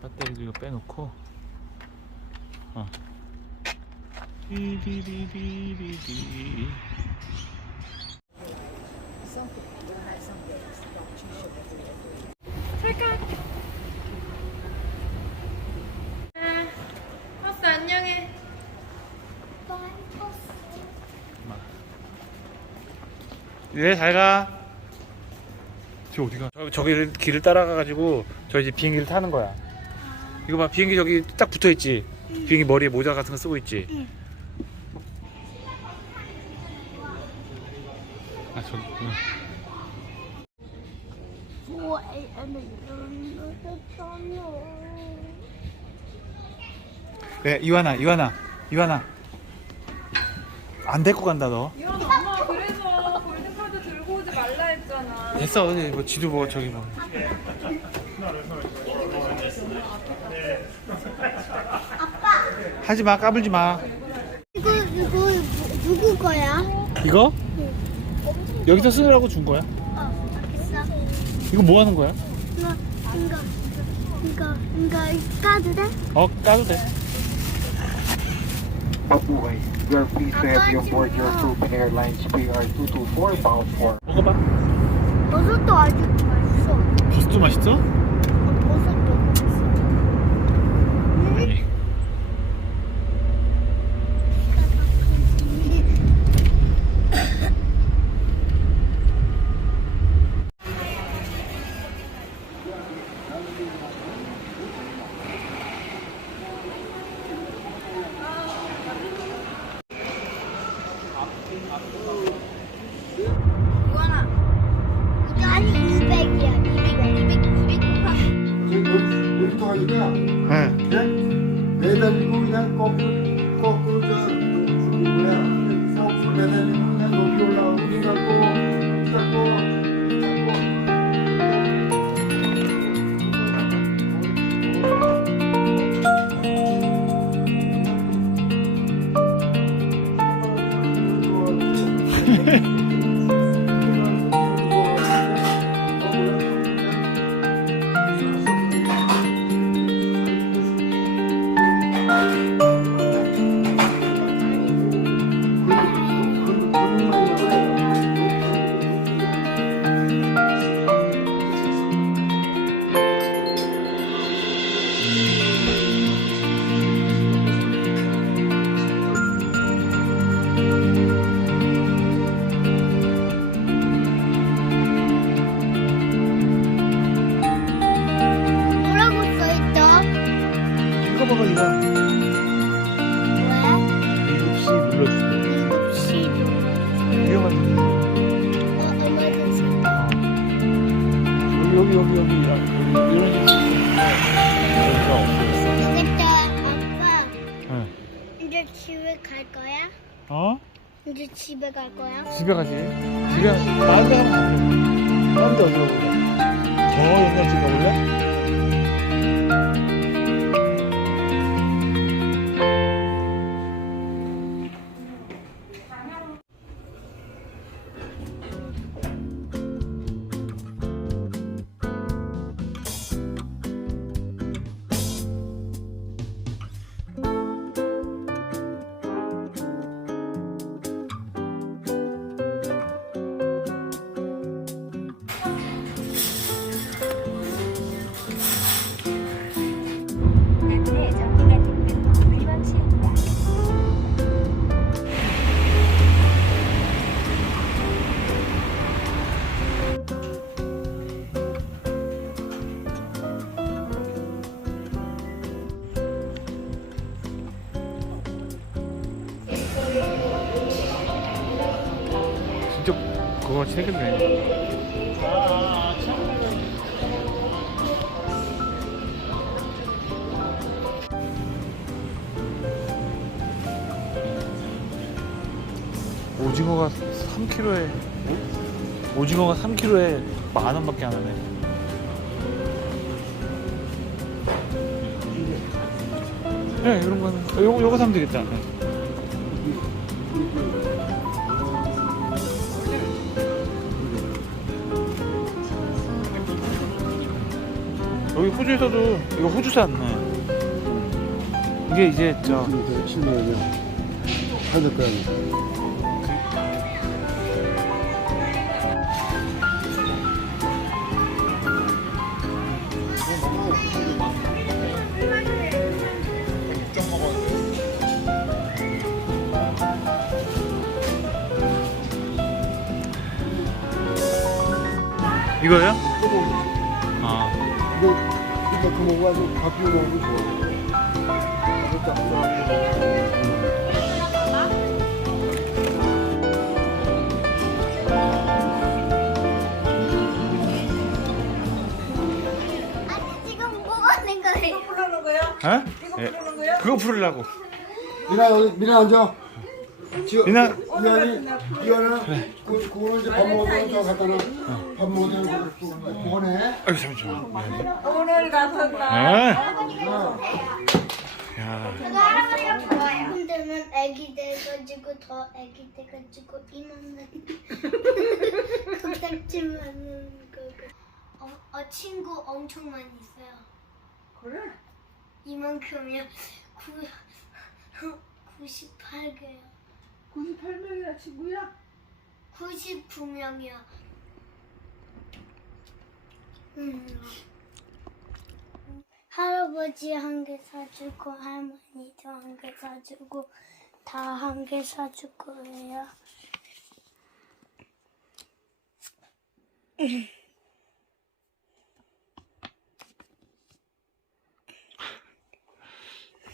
배터리도 빼놓고 어. 네, 잘 가. 저 어디가? 저, 저기 길을 따라가가지고 저 이제 비행기를 타는 거야. 이거 봐, 비행기 저기 딱 붙어 있지. 비행기 머리에 모자 같은 거 쓰고 있지. 아, 저기. 응. 네, 이완아, 이완아, 이완아. 안 데리고 간다 너. 이건 엄마 그래서 골든카드 들고 오지 했잖아. 됐어, 어디 뭐 지도 뭐 저기 뭐. 하지 마, 까불지 마. 이거 이거 누구 거야? 이거? 여기서 쓰느라고 준 거야? 어, 알겠어. 이거 뭐 하는 거야? 이거 이거 이거 이거 까도 돼? 어, 까도 돼. Mabuhay. We are pleased to have you aboard your Philippine Airlines PR224 bound for 먹어봐. 버섯도 아주 맛있어. 버섯도 맛있어? 어, 곱하기 놀이터 가 봐봐, 이거. 왜? 7시 눌러주세요. 7시 위험한 어, emergency. 여기, 여기, 여기, 여기. 아, 여기 이런 식으로 있는데 여기가 없어졌어. 되겠다. 아빠, 응. 이제 집에 갈 거야? 어? 이제 집에 갈 거야? 집에 가지. 집에 다른 데 가면 안 돼. 다른 데 어디로 가볼래? 더 옛날 집 가볼래? 오징어가 3kg에 오? 오징어가 3kg에 만 원밖에 안 하네. 네, 이런 거는 어, 요거 요거 사면 되겠다. 네. 여기 호주에서도 이거 호주산 네. 이게 이제 저 친구들 팔 거야. 이거예요? 아 이거, 이거 그 먹어가지고 밥 비벼 먹으면. 아니 지금 뭐 하는 거예요? 부르는 거야? 에? 이거 예. 부르는 거야? 그거 풀으려고. 미나, 여기, 미나 앉아. 지금, 미나. 이현이, 이현아, 그, 그거는 이제 밥 먹으면 저 갖다 놔. 그거네. 아유 잠시만. 오늘 같은 날. 아. 야. 제가 할아버지가 좋아요. 근데는 애기 돼가지고 더 애기 돼가지고 이만한 그 어, 어, 친구 엄청 많이 있어요. 그래? 이만큼이요. 9 98개요. 98명이나 친구야? 99명이요. 음. 할아버지 한 개 사주고 할머니도 한 개 사주고 다 한 개 사줄 거예요.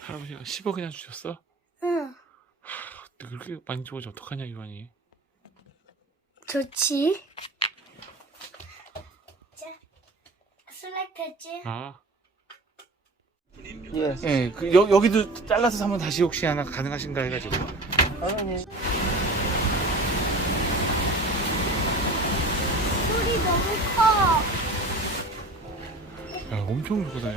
할아버지가 10억이나 주셨어? 응, 그렇게 많이 줘가지고 어떡하냐 이완이. 좋지. 아. 예. 예, 그 여, 여기도 잘라서 사면 다시 혹시 하나 가능하신가 해가지고. 소리 너무 커. 야, 엄청 좋거든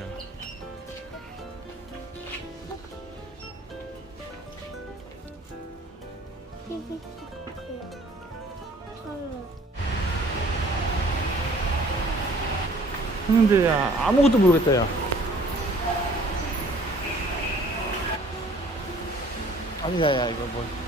했는데 야 아무것도 모르겠다 야. 아니다, 야, 이거 뭐.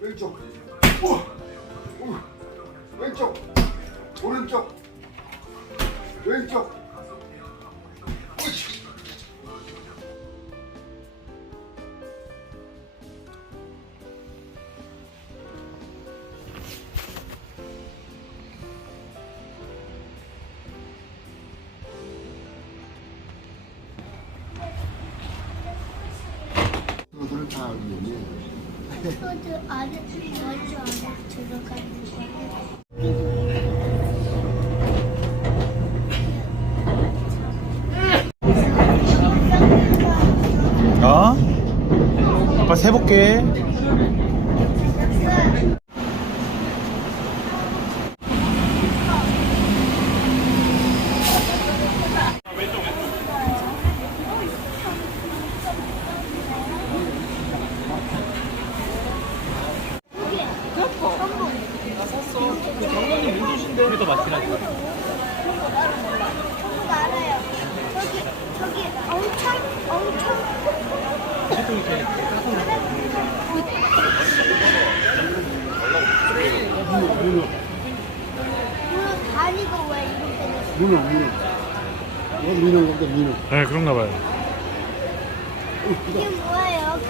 왼쪽. 왼쪽. 오른쪽. 왼쪽. 다 여기. 어? 아빠 세 볼게. 저거 알아요. 저기 저기 엄청 엄청 물론 다니고 왜 이렇게 됐어? 민호, 민호. 이거 민호 건데, 민호. 네, 그런가 봐요. 이게 뭐예요?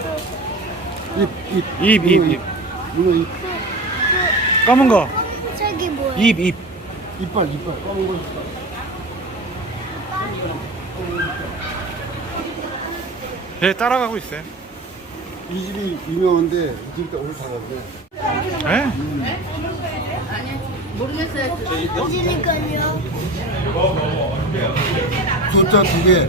그, 입, 입. 입, 입, 입. 민호 입. 그, 검은 거. 그 검은색이 뭐예요? 입, 입. 이빨, 이빨. 검은 거. 빨리 네 따라가고 있어요 이 집이 유명한데 이 집이 오늘 닫았네. 네? 어디니까요? 소자 두 개.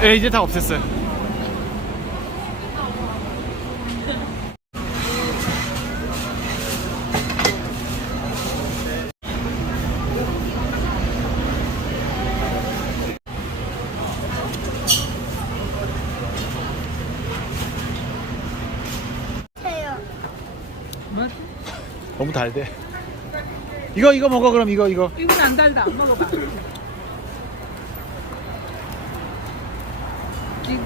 네 이제 다 없앴어요. 너무 달대 이거 이거 먹어 그럼 이거 이거 이건 안 달다. 안 먹어봐.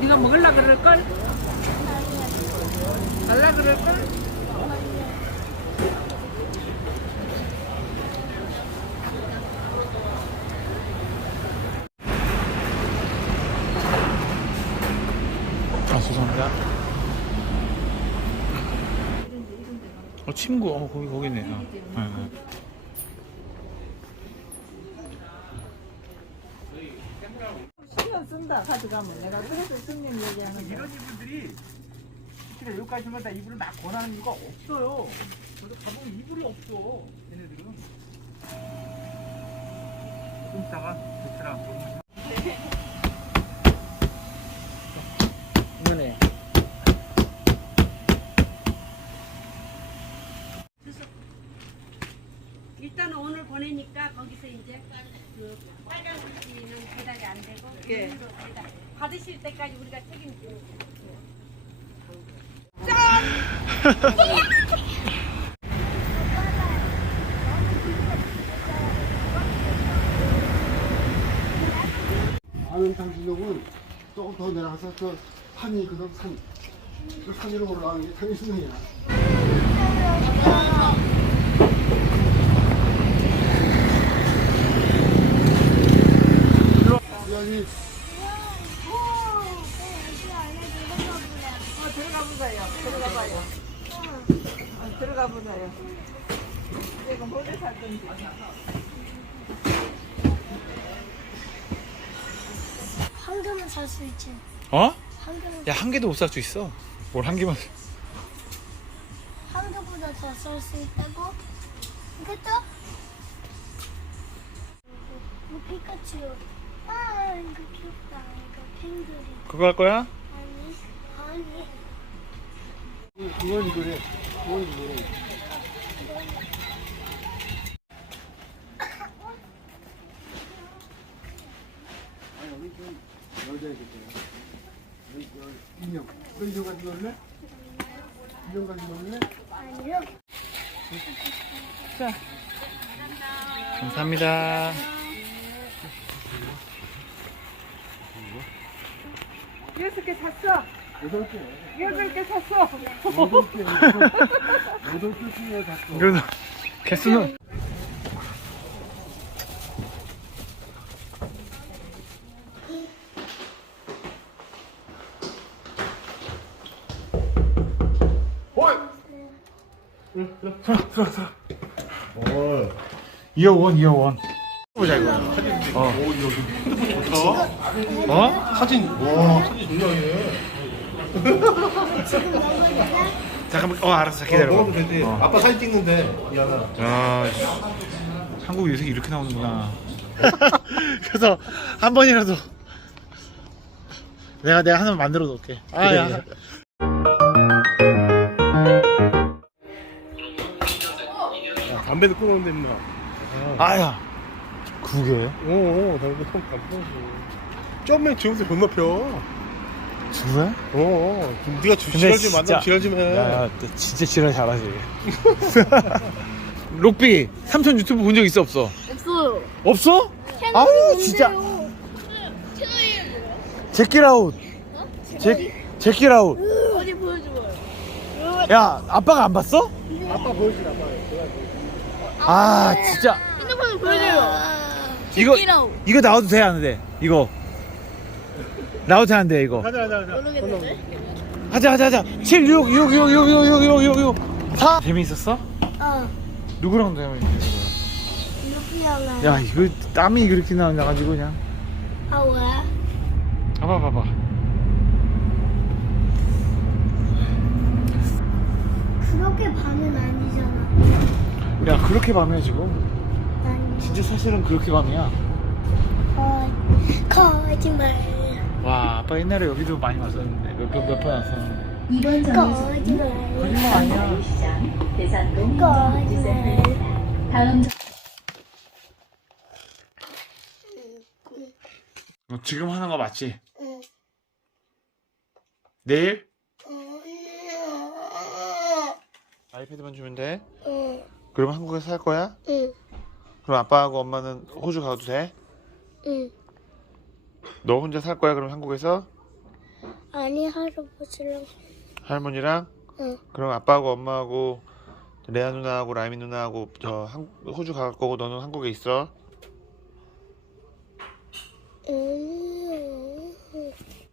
네가 먹을라 그럴 걸? 달라 그럴 걸? 아 죄송합니다 어 침구 어 거기 거기 있네 어. 네, 네. 신경 쓴다 가져가면 내가 그래서 승님 얘기하는 거. 이런 이불들이 여기까지만 다 이불을 막 권하는 이유가 없어요. 저도 가보면 이불이 없어. 얘네들은. 좀 있다가 좋더라. 이거네. 일단은 오늘 보내니까 거기서 이제 그 빨간 글씨는 배달이 안 되고 예. 배달 받으실 때까지 우리가 책임지는 거예요. 아는 당신역은 조금 더 내려가서 저 산이 있거든 산. 그산 위로 올라가는 게 당신역이야. 여기 이거 뭐를 살 건지. 한 개만 살 수 있지. 어? 한 개만 야 한 개도 못 살 수 있어 뭘 한 개만 한 개보다 더 살 수 있다고? 이것도? 뭐 피카츄. 아 이거 귀엽다. 이거 펭귄이. 그거 할 거야? 아니 아니. 이건 이거래. 이건 이거래. 아, 여기 좀 여자이겠다. 여기, 여기 인형. 너 인형 가지고 올래? 인형 가지고 올래? 아니요. 감사합니다 여섯 개 샀어. 여덟 개. 여덟 개 샀어. 여덟 개. 여덟 개 중에 갔어. 그래도 개수는 이어원 이어원 보자 이거 어. 어? 사진. 와, 사진 중요해. 잠깐만 어 알았어 기다려 먹어도 되지. 아빠 사진 찍는데. 미안하. 아, 씨. 한국 요새 이렇게 나오는구나. 그래서 한 번이라도 내가 내가 하나 만들어 놓을게. 아, 야. 담배도 끊었는데, 임마. 아야. 그게? 어, 담배 좀 담배. 좀만 지금부터 못 높여. 그래? 어, 네가 주, 근데 지랄 좀 진짜- 만나면 지랄 좀 해. 야, 야, 너 진짜 지랄 잘하지. 록비 삼촌 유튜브 본 적 있어 없어? 없어요. 없어? 아우 진짜. 제끼라웃. 제 제끼라웃. 어디 보여줘봐요. 야 아빠가 안 봤어? 아빠 보여주라 아빠 제가 아 진짜 핸드폰을 보여줘요. 이거 이거 나와도 돼 안 돼? 이거 나와도 돼 안 돼 이거 가자 가자 가자 모르겠는데? 하자 하자 하자 7 6 6 6 6 6 6 6 6 6 4 재미있었어? 어. 누구랑 재미있는 루피형아. 야 이거 땀이 그렇게 나가지고 그냥 아 왜? 봐봐 봐봐 그렇게 밤은 아니잖아. 야 그렇게 밤이야 지금 아니. 진짜 사실은 그렇게 밤이야 거 거짓말. 와 아빠 옛날에 여기도 많이 왔었는데 몇번 왔었는데 이번 거짓말. 거짓말 아니야 시장 대산동 거짓말. 다음 너 지금 하는 거 맞지? 응. 내일? 응. 아이패드만 주면 돼? 응. 그럼 한국에서 살 거야? 응. 그럼 아빠하고 엄마는 호주 가도 돼? 응. 너 혼자 살 거야 그럼 한국에서? 아니 할아버지랑. 할머니랑? 응. 그럼 아빠하고 엄마하고 레아 누나하고 라미 누나하고 저 한, 호주 갈 거고 너는 한국에 있어? 응.